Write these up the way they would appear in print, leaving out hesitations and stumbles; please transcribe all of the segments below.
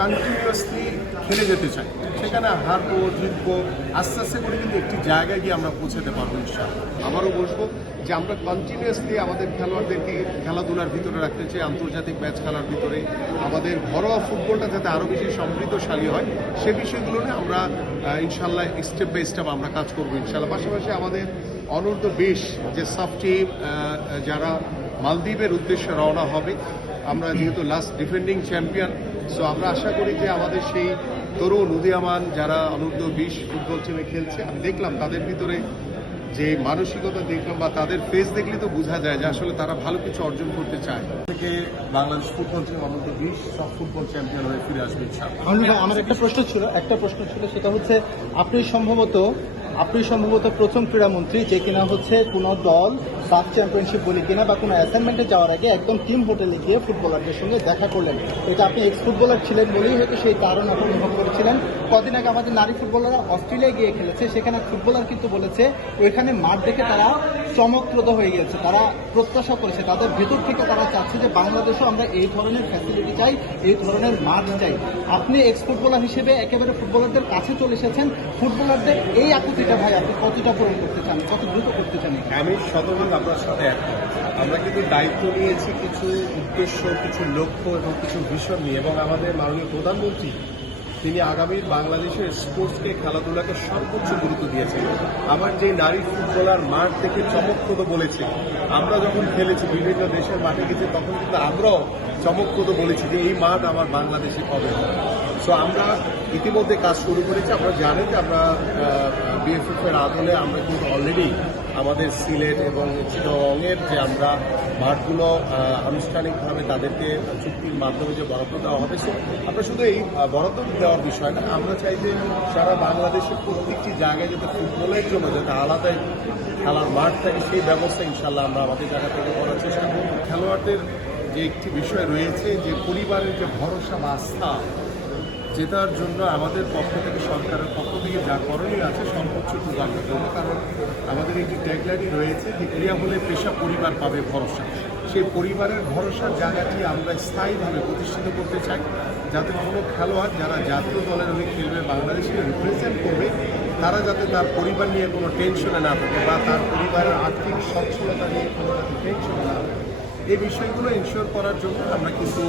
Continuously খেলে যেতে চাই। সেখানে হারবো জিতবো আস্তে আস্তে করে কিন্তু একটি জায়গায় গিয়ে আমরা পৌঁছাতে পারবো ইনশাআল্লাহ। আবারও বলবো যে আমরা কন্টিনিউয়াসলি আমাদের খেলোয়াড়দেরকে খেলাধুলার ভিতরে রাখতে চাই, আন্তর্জাতিক ম্যাচ খেলার ভিতরে আমাদের ঘরোয়া ফুটবলটা যাতে আরও বেশি সমৃদ্ধশালী হয় সে বিষয়গুলো নিয়ে আমরা ইনশাআল্লাহ স্টেপ বাই স্টেপ আমরা কাজ করবো ইনশাআল্লাহ। পাশাপাশি আমাদের অনূর্ধ্ব 20 যে সাব টিম যারা মালদ্বীপের উদ্দেশ্যে রওনা হবে, আমরা যেহেতু লাস্ট ডিফেন্ডিং চ্যাম্পিয়ন, সো আমরা আশা করি যে আমাদের সেই তরুণ উদীয়মান যারা অনূর্ধ্ব 20 ফুটবল টিমে খেলছে, আমি দেখলাম তাদের ভিতরে যে মানসিকতা দেখলাম বা তাদের ফেস দেখলে তো বোঝা যায় যে আসলে তারা ভালো কিছু অর্জন করতে চায়। থেকে বাংলাদেশ ফুটবল টিম অনূর্ধ্ব 20 সব ফুটবল চ্যাম্পিয়ন হয়ে ফিরে আসবে ইনশাআল্লাহ। আমার একটা প্রশ্ন ছিল সেটা হচ্ছে আপনি সম্ভবত প্রথম ক্রীড়ামন্ত্রী যে কিনা হচ্ছে কোনো দল সাব চ্যাম্পিয়নশিপ বলি কিনা বা কোনো অ্যাসাইনমেন্টে যাওয়ার আগে একদম টিম হোটেলে গিয়ে ফুটবলারদের সঙ্গে দেখা করলেন। এটা আপনি এক্স ফুটবলার ছিলেন বলেই হয়তো সেই কারণ আপনি অনুভব করেছিলেন। কদিন আগে আমাদের নারী ফুটবলাররা অস্ট্রেলিয়া গিয়ে খেলেছে, সেখানে ফুটবলার কিন্তু বলেছে ওইখানে মাঠ দেখে তারা চমকপ্রদ হয়ে গিয়েছে, তারা প্রত্যাশা করেছে, তাদের ভেতর থেকে তারা চাচ্ছে যে বাংলাদেশেও আমরা এই ধরনের ফ্যাসিলিটি চাই, এই ধরনের মাঠ চাই। আপনি এক্স ফুটবলার হিসেবে একেবারে ফুটবলারদের কাছে চলে এসেছেন, ফুটবলারদের এই আকুতিটা ভাই আপনি কতটা পূরণ করতে চান, কত দ্রুত করতে চান? আমি শতভাগ আপনার সাথে একমত। আমরা কিন্তু দায়িত্ব নিয়েছি কিছু উদ্দেশ্য, কিছু লক্ষ্য এবং কিছু ভিশন নিয়ে, এবং আমাদের মাননীয় প্রধানমন্ত্রী তিনি আগামীর বাংলাদেশের স্পোর্টসকে খেলাধুলাকে সর্বোচ্চ গুরুত্ব দিয়েছেন। আমার যে নারী ফুটবলার মাঠ থেকে চমকপ্রদ বলেছে, আমরা যখন খেলেছি বিভিন্ন দেশের মাঠে গেছি তখন কিন্তু আমরাও চমকপ্রদ বলেছি যে এই মাঠ আমার বাংলাদেশে কবে হবে। সো আমরা ইতিমধ্যে কাজ শুরু করেছি। আমরা জানি যে আমরা বিএফএফ এর আদলে আমরা কিন্তু অলরেডি আমাদের সিলেট এবং চিটাগংয়ের যে আমরা মাঠগুলো আনুষ্ঠানিকভাবে তাদেরকে চুক্তির মাধ্যমে যে বরাদ্দ দেওয়া হবে, সো আমরা শুধু এই বরাদ্দ দেওয়ার বিষয় না, আমরা চাই যে সারা বাংলাদেশের প্রত্যেকটি জায়গায় যাতে ফুটবলের জন্য যাতে আলাদাই খেলার মাঠ থাকে সেই ব্যবস্থা ইনশাল্লাহ আমরা আমাদের জায়গা থেকে করার চেষ্টা করব। খেলোয়াড়দের যে একটি বিষয় রয়েছে যে পরিবারের যে ভরসা বা আস্থা, যেটার জন্য আমাদের পক্ষ থেকে সরকারের পক্ষ থেকে যা করণীয় আছে সর্বোচ্চটুকু আমরা করবো। কারণ আমাদের একটি ট্যাগলাইনই রয়েছে যে ক্রিয়া হলে পেশা পরিবার পাবে ভরসা। সেই পরিবারের ভরসার জায়গাটি আমরা স্থায়ীভাবে প্রতিষ্ঠিত করতে চাই, যাতে কোনো খেলোয়াড় যারা জাতীয় দলের হয়ে খেলবে, বাংলাদেশকে রিপ্রেজেন্ট করবে, তারা যাতে তার পরিবার নিয়ে কোনো টেনশনে না থাকে বা তার পরিবারের আর্থিক সচ্ছলতা নিয়ে কোনো যাতে টেনশনে না থাকে। এই বিষয়গুলো ইনশিওর করার জন্য আমরা কিন্তু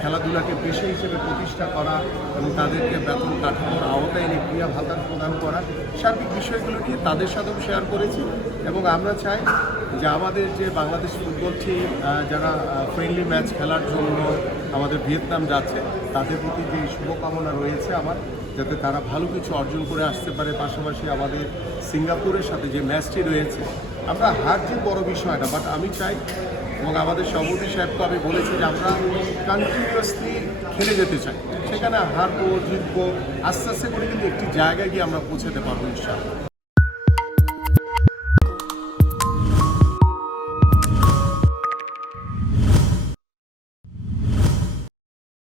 খেলাধুলাকে পেশা হিসেবে প্রতিষ্ঠা করা এবং তাদেরকে বেতন কাঠামোর আওতায় এনে ক্রিয়া ভাতা প্রদান করা সার্বিক বিষয়গুলো নিয়ে তাদের সাথেও শেয়ার করেছি। এবং আমরা চাই যে আমাদের যে বাংলাদেশ ফুটবল টিম যারা ফ্রেন্ডলি ম্যাচ খেলার জন্য আমাদের ভিয়েতনাম যাচ্ছে, তাদের প্রতি যে শুভকামনা রয়েছে আমার, যাতে তারা ভালো কিছু অর্জন করে আসতে পারে। পাশাপাশি আমাদের সিঙ্গাপুরের সাথে যে ম্যাচটি রয়েছে, আমরা হার যে বড় বিষয় না, বাট আমি চাই এবং আমাদের সভাপতি সাহেবকে আমি বলেছি যে আমরা কন্টিনিউয়াসলি খেলে যেতে চাই। সেখানে হারবো জিতবো আস্তে আস্তে করে কিন্তু একটি জায়গায় গিয়ে আমরা পৌঁছাতে পারবো ইনশাআল্লাহ।